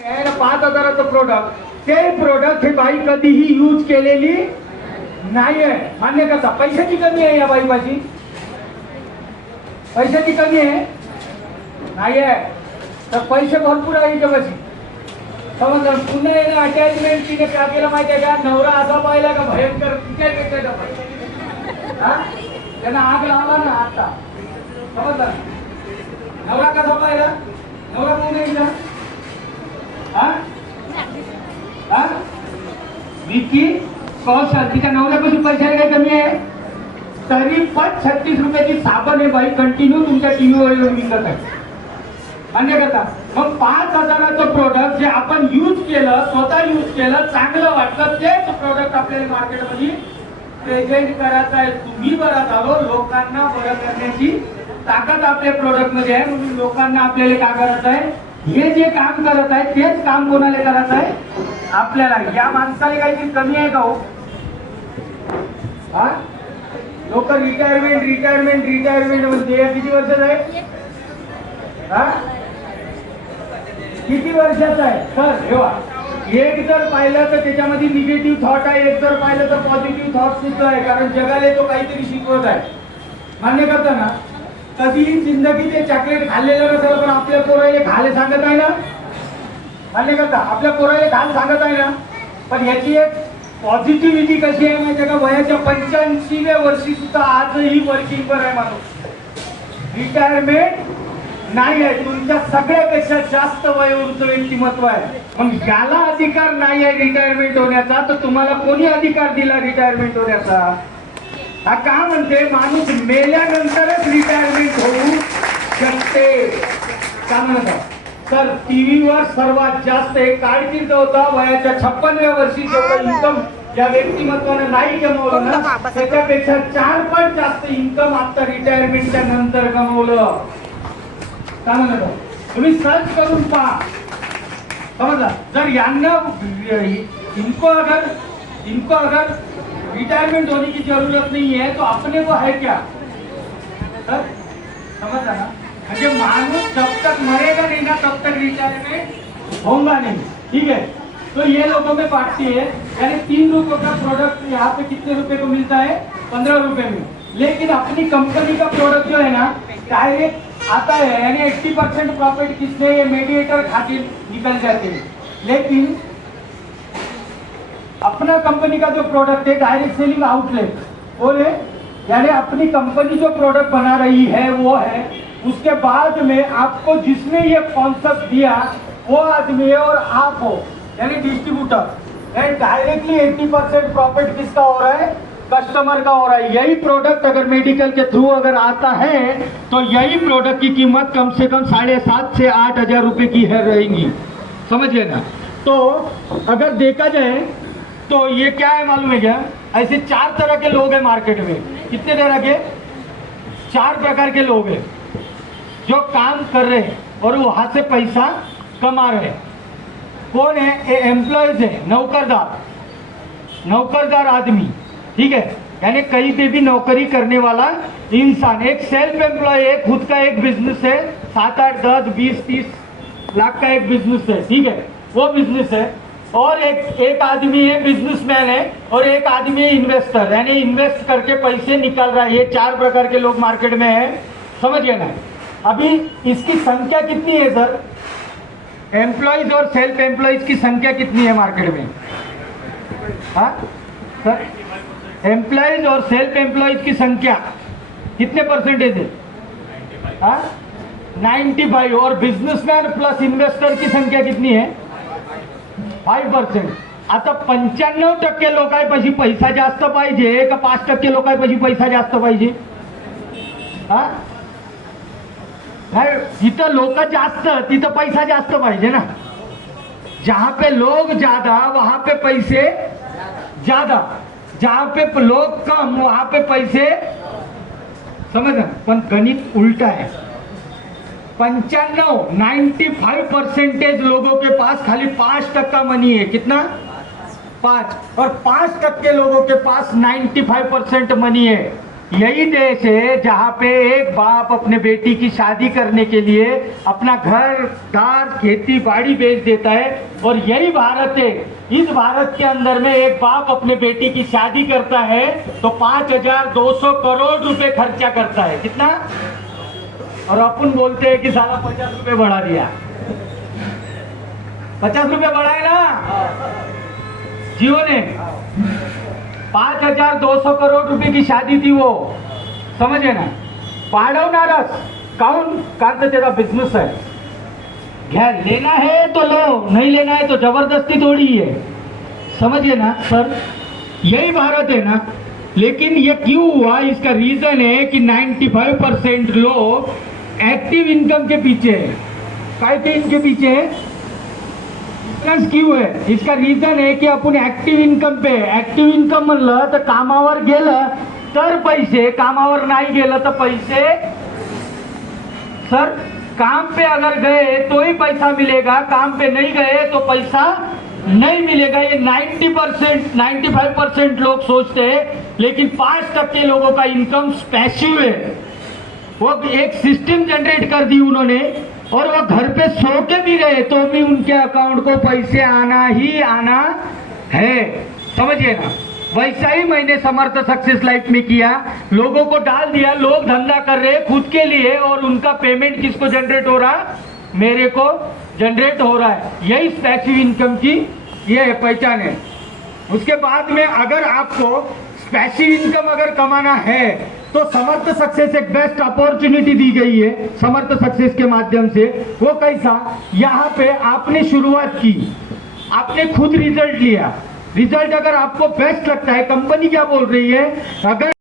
5,000चं product, ते product हे बाई कधीही यूज केलेली नाही आहे. मान्य करता? पैशाची कमी आहे या बाईपाशी, पैशाची कमी आहे नाही आहे, तर पैसे भरपूर आहे हिच्यापाशी. समजलं? पुन्हा येणं अटॅचमेंट तिने काय केलं माहिती आहे का? नवरा असा पाहिला का भयंकर तिच्या त्यांना आग लावला ना आता. समजलं? नवरा कसा पाहिला? नवरा कोण आहे हिचा? विकी कौशल. तिच्या नवऱ्यापाशी पैशाला काही कमी आहे, तरी पण 36 रुपयाची साबण हे बाई कंटिन्यू तुमच्या टीव्हीवर येऊन विकत आहे. मान्य करता? मग 5,000चं प्रोडक्ट जे आपण यूज केलं, स्वतः यूज केलं, चांगलं वाटलं, तेच प्रोडक्ट आपल्याला मार्केटमध्ये प्रेझेंट करायचं आहे. तुम्ही बरं झालो, लोकांना बरं करण्याची ताकद आपल्या प्रोडक्ट मध्ये आहे. म्हणून लोकांना आपल्याला काय करायचं आहे? हे जे काम करत आहे तेच काम कोणाला करायचं आहे? आपल्याला. या माणसाला काहीतरी कमी आहे का हो? लोक रिटायरमेंट म्हणजे किती वर्षाचं आहे? किती वर्षाचा आहे? सर ठेवा, एक जर पाहिलं तर त्याच्यामध्ये निगेटिव्ह थॉट आहे, एक जर पाहिलं तर पॉझिटिव्ह थॉट सुद्धा आहे. कारण जगाला तो काहीतरी शिकवत आहे. मान्य करता ना? कधी जिंदगी ते चॉकलेट खाल्लेलं नसेल, पण आपल्या पोराला खायला सांगत आहे ना. मान्य करता? आपल्या पोराला खायला सांगत आहे ना. पण याची एक पॉझिटिव्हिटी कशी आहे माहिती आहे का? वयाच्या 85व्या वर्षी सुद्धा आजही वर्किंगवर आहे माणूस. रिटायरमेंट नाही आहे. तुमच्या सगळ्यापेक्षा जास्त वयोवृद्ध व्यक्तिमत्व आहे. मग याला अधिकार नाही आहे रिटायरमेंट होण्याचा, तर तुम्हाला कोणी अधिकार दिला रिटायरमेंट होण्याचा? हा का म्हणते माणूस मेल्यानंतरच रिटायरमेंट होऊ शकते. का म्हणतात? सर टीव्हीवर सर्वात जास्त एक कारकीर्द होता वयाच्या 56व्या वर्षी जेवढं इन्कम या व्यक्तिमत्वानं नाही कमवलं ना, त्याच्यापेक्षा 4 पट जास्त इन्कम आता रिटायरमेंटच्या नंतर कमवलं. काय म्हणत? तुम्ही सर्च करून पहा. समजा जर यांना इनको अगर रिटायरमेंट होने की जरूरत नहीं है तो अपने को है क्या? सर समझा ना? म्हणजे माणूस जब तक मरेगा नहीं ना तब तक रिटायरमेंट होगा नहीं. ठीक है, तो ये लोगों में बांटती है. यानी 3 रुपये का प्रोडक्ट यहाँ पे कितने रुपए को मिलता है? 15 रुपए में. लेकिन अपनी कंपनी का प्रोडक्ट जो है ना डायरेक्ट आता है, यानी 80% प्रॉफिट किसने? ये मीडिएटर खातिर निकल जाते हैं. लेकिन अपना कंपनी का जो प्रोडक्ट है डायरेक्ट सेलिंग आउटलेट बोले, यानी अपनी कंपनी जो प्रोडक्ट बना रही है वो है. उसके बाद में आपको जिसने ये कॉन्सेप्ट दिया वो आदमी है और आप हो, यानी डिस्ट्रीब्यूटर. यानी डायरेक्टली 80% प्रॉफिट किसका हो रहा है? कस्टमर का हो रहा है. यही प्रोडक्ट अगर मेडिकल के थ्रू अगर आता है तो यही प्रोडक्ट की कीमत कम से कम 7,500 से 8,000 रुपए की है रहेगी. समझिए ना? तो अगर देखा जाए तो ये क्या है मालूम है क्या? ऐसे 4 तरह के लोग हैं मार्केट में. कितने तरह के? 4 प्रकार के लोग हैं जो काम कर रहे हैं और वहां से पैसा कमा रहे हैं. कौन है? ये एम्प्लॉयज है, नौकरदार आदमी. ठीक है, यानी कहीं पे भी नौकरी करने वाला इंसान. एक सेल्फ एम्प्लॉय है, खुद का एक बिजनेस है, 7, 8, 10, 20, 30 लाख का एक बिजनेस है. ठीक है, वो बिजनेस है. और एक आदमी है बिजनेसमैन है, और एक आदमी है इन्वेस्टर, यानी इन्वेस्ट करके पैसे निकाल रहा है. ये 4 प्रकार के लोग मार्केट में है. समझिए ना? अभी इसकी संख्या कितनी है सर? एम्प्लॉयज और सेल्फ एम्प्लॉयज की संख्या कितनी है मार्केट में? हाँ सर, एम्प्लॉयज और सेल्फ एम्प्लॉयज की संख्या कितने परसेंटेज है? 95. और बिजनेसमैन प्लस इन्वेस्टर की संख्या कितनी है? 5%. आता 95% लोकांपाशी पैसा जास्त पाहिजे का 5% लोकांपाशी पैसा जास्त पाहिजे? जिथं लोक जास्त तिथं पैसा जास्त पाहिजे ना. जहां पे लोग ज्यादा वहां पे पैसे ज्यादा, जहां पे लोग कम वहां पे पैसे. समझ ना? पण गणित उल्टा है. 95% लोगों के पास खाली 5% मनी है. कितना? 5. और 5% लोगों के पास 95% मनी है. यही देश है जहाँ पे एक बाप अपने बेटी की शादी करने के लिए अपना घर दार खेती बाड़ी बेच देता है, और यही भारत है। इस भारत के अंदर में एक बाप अपने बेटी की शादी करता है तो 5,200 करोड़ रुपए खर्चा करता है। कितना? और अपन बोलते हैं कि साला 50 रुपए बढ़ा दिया। 50 रुपए बढ़ाए ना जियो ने। 5,200 करोड़ रुपए की शादी थी वो, समझे ना? पाडवणारच काऊन? कारण तेरा बिजनेस है। घ्या, लेना है तो लो, नहीं लेना है तो जबरदस्ती थोड़ी है, समझे ना सर? यही भारत है ना। लेकिन ये क्यों हुआ? इसका रीजन है कि 95% लोग एक्टिव इनकम के पीछे है। काय के इनके पीछे है? क्यों है? इसका रीजन है की आपण ऍक्टिव्ह इन्कम पे, ऍक्टिव्ह इन्कम म्हणलं तर कामावर गेलं तर पैसे, कामावर नाही गेलं तर पैसे। सर काम पे अगर गए तो ही पैसा मिलेगा, काम पे नहीं गए तो पैसा नहीं मिलेगा। ये 90% 95% लोग सोचते हैं, लेकिन 5% लोगों का इनकम पैसिव है। वो एक सिस्टम जनरेट कर दी उन्होंने, और वो घर पे सो के भी रहे तो भी उनके अकाउंट को पैसे आना ही आना है, समझिए ना? वैसा ही मैंने समर्थ सक्सेस लाइफ में किया, लोगों को डाल दिया, लोग धंधा कर रहे खुद के लिए, और उनका पेमेंट किसको जनरेट हो रहा? मेरे को जनरेट हो रहा है। यही पैसिव इनकम की ये पहचान है। उसके बाद में अगर आपको पैसिव इनकम अगर कमाना है तो समर्थ सक्सेस एक बेस्ट अपॉर्चुनिटी दी गई है समर्थ सक्सेस के माध्यम से। वो कैसा? यहाँ पे आपने शुरुआत की, आपने खुद रिजल्ट लिया। रिजल्ट अगर आपको बेस्ट लगता है, कंपनी क्या बोल रही है, अगर